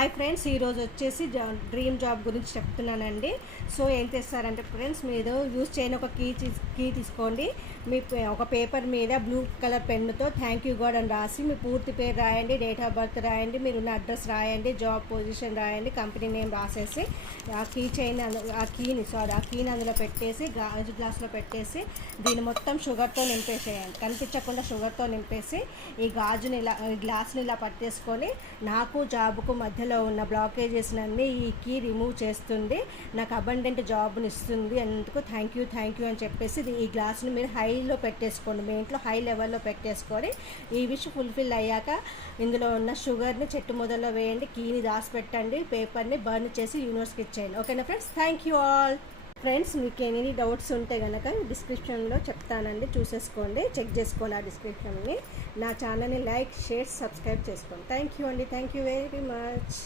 Hi friends, ఈరోజు వచ్చేసి dream job గురించి చెప్తున్నానండి. సో ఏం చేస్తారంటే ఫ్రెండ్స్, మీరు యూజ్ చేయని ఒక కీ తీసుకోండి. మీ ఒక పేపర్ మీద బ్లూ కలర్ పెన్నుతో థ్యాంక్ యూ గాడ్ అని రాసి మీ పూర్తి పేరు రాయండి, డేట్ ఆఫ్ బర్త్ రాయండి, మీరున్న అడ్రస్ రాయండి, జాబ్ పొజిషన్ రాయండి, కంపెనీ నేమ్ రాసేసి ఆ కీని అందులో పెట్టేసి గాజు గ్లాస్లో పెట్టేసి దీన్ని మొత్తం షుగర్తో నింపేసేయండి. కనిపించకుండా షుగర్తో నింపేసి ఈ గాజుని గ్లాస్ని ఇలా పట్టేసుకొని నాకు జాబ్కు మధ్యలో ఉన్న బ్లాకేజెస్ అన్నీ ఈ కీ రిమూవ్ చేస్తుంది, నాకు అబండెంట్ జాబ్ని ఇస్తుంది, అందుకు థ్యాంక్ యూ అని చెప్పేసి ఈ గ్లాస్ని మీరు హైలో పెట్టేసుకోండి. మీ ఇంట్లో హై లెవెల్లో పెట్టేసుకొని ఈ విష్ ఫుల్ఫిల్ అయ్యాక ఇందులో ఉన్న షుగర్ని చెట్టు మొదల్లో వేయండి, కీని దాచిపెట్టండి, పేపర్ని బర్న్ చేసి యూనివర్స్కి ఇచ్చేయండి. ఓకేనా friends? Thank you all. Friends, మీకు ఎన్ని డౌట్స్ ఉంటే కనుక డిస్క్రిప్షన్లో చెప్తానండి, చూసేసుకోండి, చెక్ చేసుకోండి ఆ డిస్క్రిప్షన్ని. నా ఛానల్ని లైక్, షేర్, సబ్స్క్రైబ్ చేసుకోండి. థ్యాంక్ యూ అండి. Thank you very much.